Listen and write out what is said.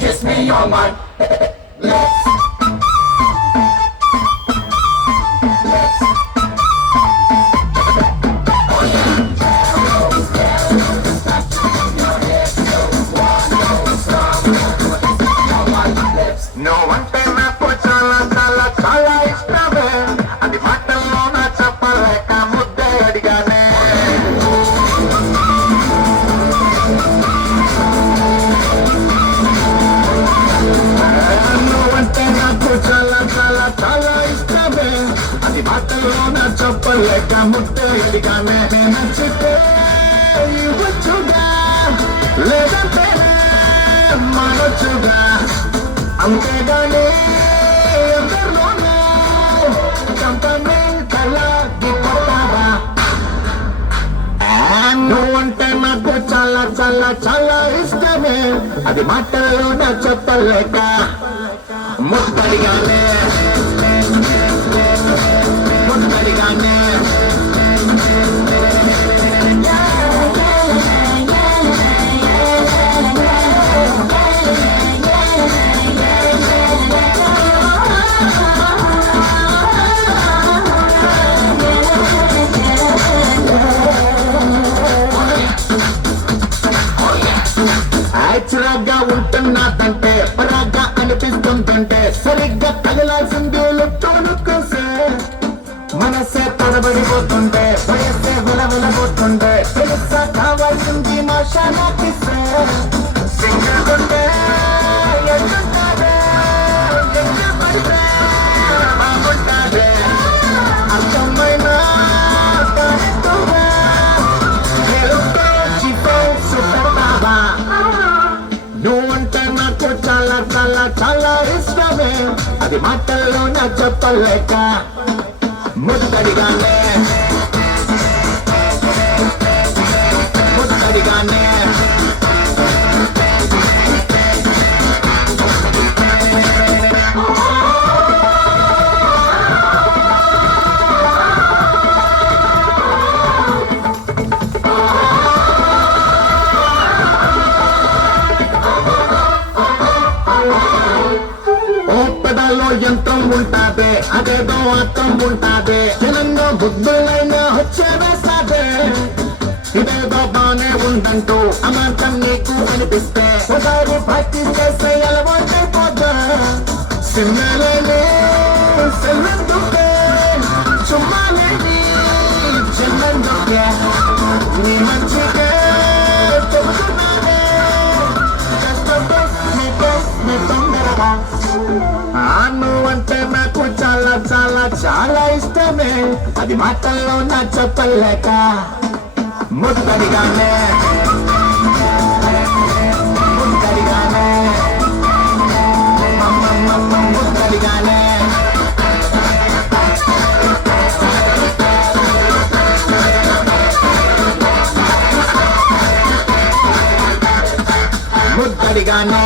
Kiss me on my lips. No అంటే నాకు చాలా చాలా చాలా ఇష్టమే, అది మాటల్లో నా చెప్పలేక ముద్దే అడిగానే. నువ్వంటే నాకు చాలా చాలా చాలా ఇష్టమే, అది మాటల్లో నా చెప్పలేక ముద్దే అడిగానే. నచ్చితే ఇవ్వచ్చుగా, లేదంటే మనొచ్చుగా, అంతేగాని అందరిలోనూ చంపని కలగి కొట్టావా. నువ్వంటే నాకు చాలా చాలా చాలా ఇష్టమే, అది మాటల్లో నా చెప్పలేక ముద్దడిగానే ముద్దడిగానే. యాక్చువల్గా ఉంటున్నదంటే పరాగా అనిపిస్తుందంటే సరిగ్గా తగలాల్సింది తోనుకోసే. మనసే తడబడిపోతుంటే, వయస్సే విలవిలబోతుంటే, తెలుసా కావాల్సింది మా షానాకిసే. సింగిల్ ఉంటే ఎట్లుంటాదే, ఎక్కడ పడితే బాగుంటాదే, అర్థమైన నువ్వంటే నాకు చాలా చాలా చాలా ఇష్టమే, అది మాటల్లో నా చెప్పలేక ముద్దడిగానే ముద్దడిగానే. యంత్రం ఉంటాదే, అదేదో అర్థం ఉంటాదే, జనంలో బుద్ధులైనా వచ్చేవేస్తాదే. ఇదేదో బానే ఉందంటూ అమాంతం నీకు అనిపిస్తే ఒకసారి ప్రాక్టీస్ చేస్తే అలవాటైపోద్దా. సినిమాలేని సెల్లందుకే, చుమ్మాలేని చిన్నందుకే, నీ మంచికే చెప్తున్నానే, కష్టపో నీ తొందరగా. నువ్వంటే నాకు చాలా చాలా చాలా ఇష్టమే, అది మాటల్లో నా చెప్పలేక ముద్దడిగానే ముద్దడిగానే ముద్దడిగానే. ముద్దడిగానే